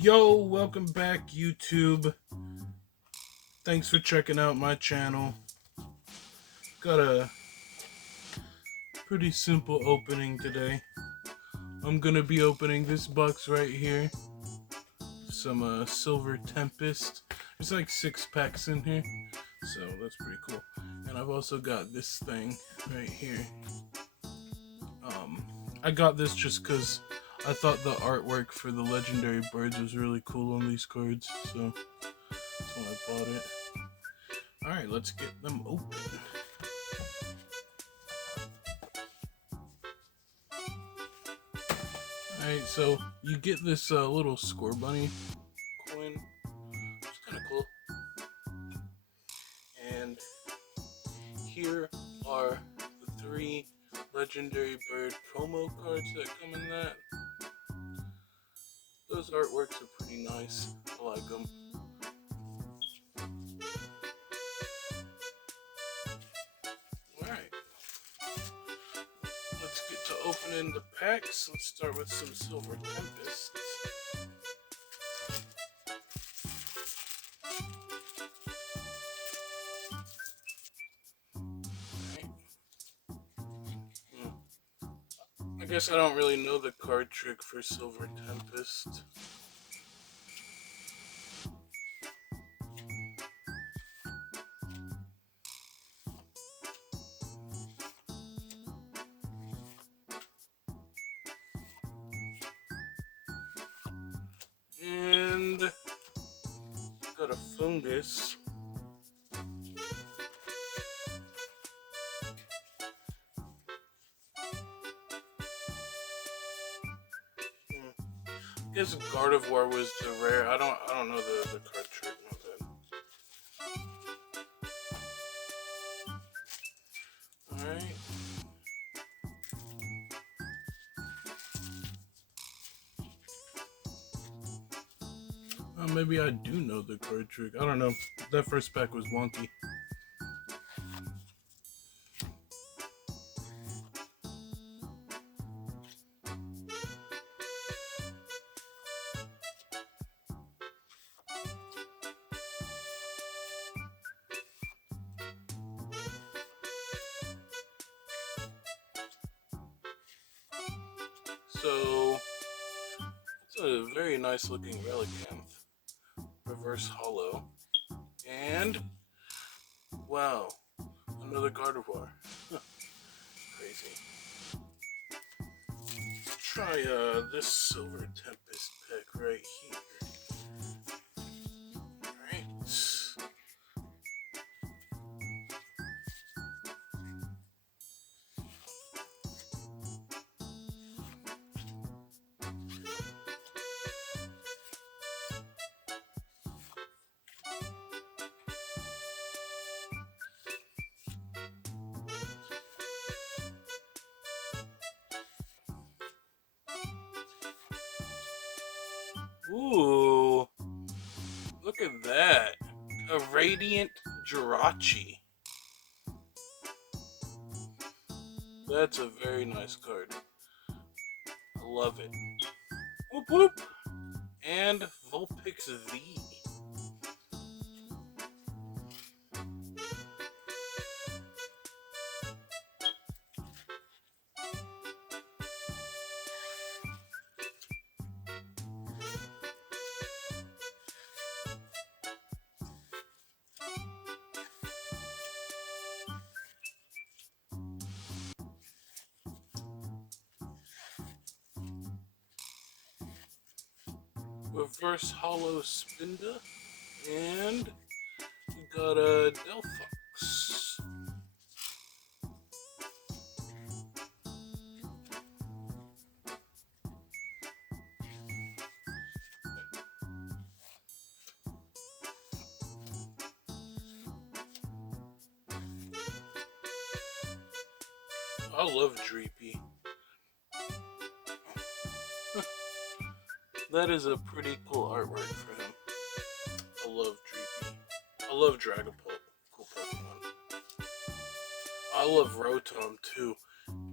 Yo, welcome back, YouTube. Thanks for checking out my channel. Got a pretty simple opening today. I'm gonna be opening this box right here. Some silver Tempest. There's like 6 packs in here, so that's pretty cool. And I've also got this thing right here. I got this just because I thought the artwork for the legendary birds was really cool on these cards, so that's when I bought it. Alright, let's get them open. Alright, so you get this little score bunny coin, which is kind of cool. And here are the 3 legendary bird promo cards that come in that. Those artworks are pretty nice. I like them. Alright, let's get to opening the packs. Let's start with some Silver Tempest. I guess I don't really know the card trick for Silver Tempest. And got a fungus. I guess Gardevoir was the rare. I don't know the card trick. Not that. Alright. Maybe I do know the card trick. I don't know. That first pack was wonky. So, it's a very nice looking Relicanth. Reverse Hollow. And, wow, another Gardevoir. Crazy. Let's try this Silver Tempest pack right here. Alright. Ooh, look at that. A Radiant Jirachi. That's a very nice card. I love it. Whoop whoop. And Vulpix V. Reverse Hollow Spinda, and we got a Delphox. I love Dreepy. That is a pretty cool artwork for him. I love Dreepy. I love Dragapult. Cool Pokemon. I love Rotom too.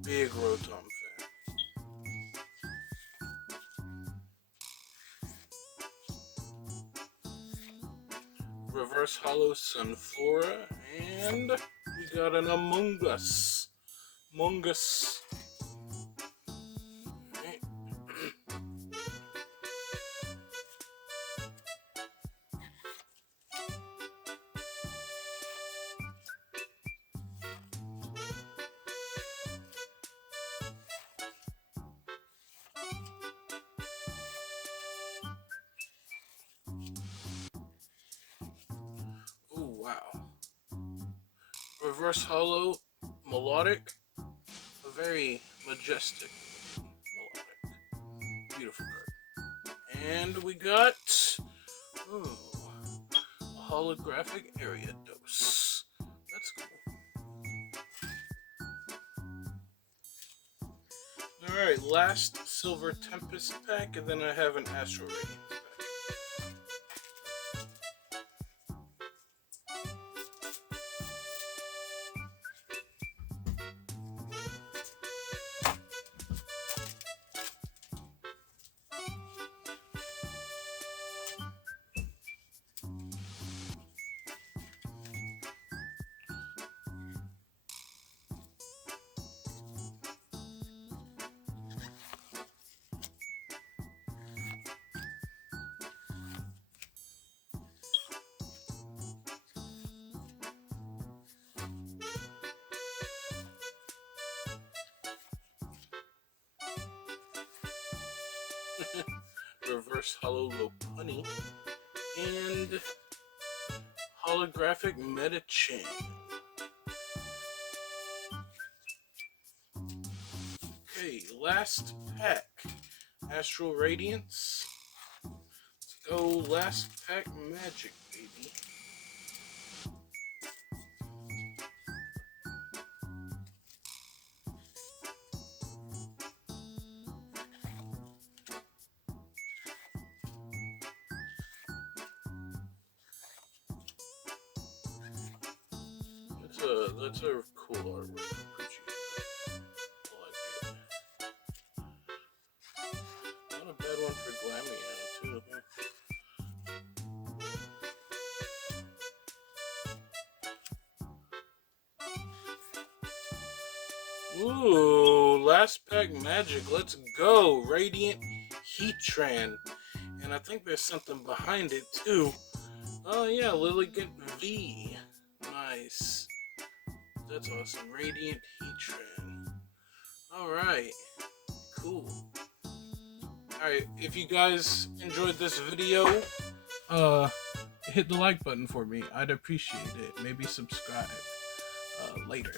Big Rotom fan. Reverse Hollow Sunflora, and we got an Among Us. Among Us. Right. Oh, wow. Reverse Hollow Melodic. A very majestic melodic. Beautiful card. And we got ooh, a holographic area dose. That's cool. Alright, last Silver Tempest pack, and then I have an Astral Radiance pack. Reverse Hollow Lopunny, and holographic Metachan. Okay, last pack. Astral Radiance. Let's go last pack magic, baby. That's a cool artwork. I like it. Not a bad one for Glameow too. Ooh, last pack magic. Let's go. Radiant Heatran. And I think there's something behind it too. Oh yeah, Lilligant V. Nice. That's awesome. Radiant Heatran. Alright. Cool. Alright, if you guys enjoyed this video, hit the like button for me. I'd appreciate it. Maybe subscribe later.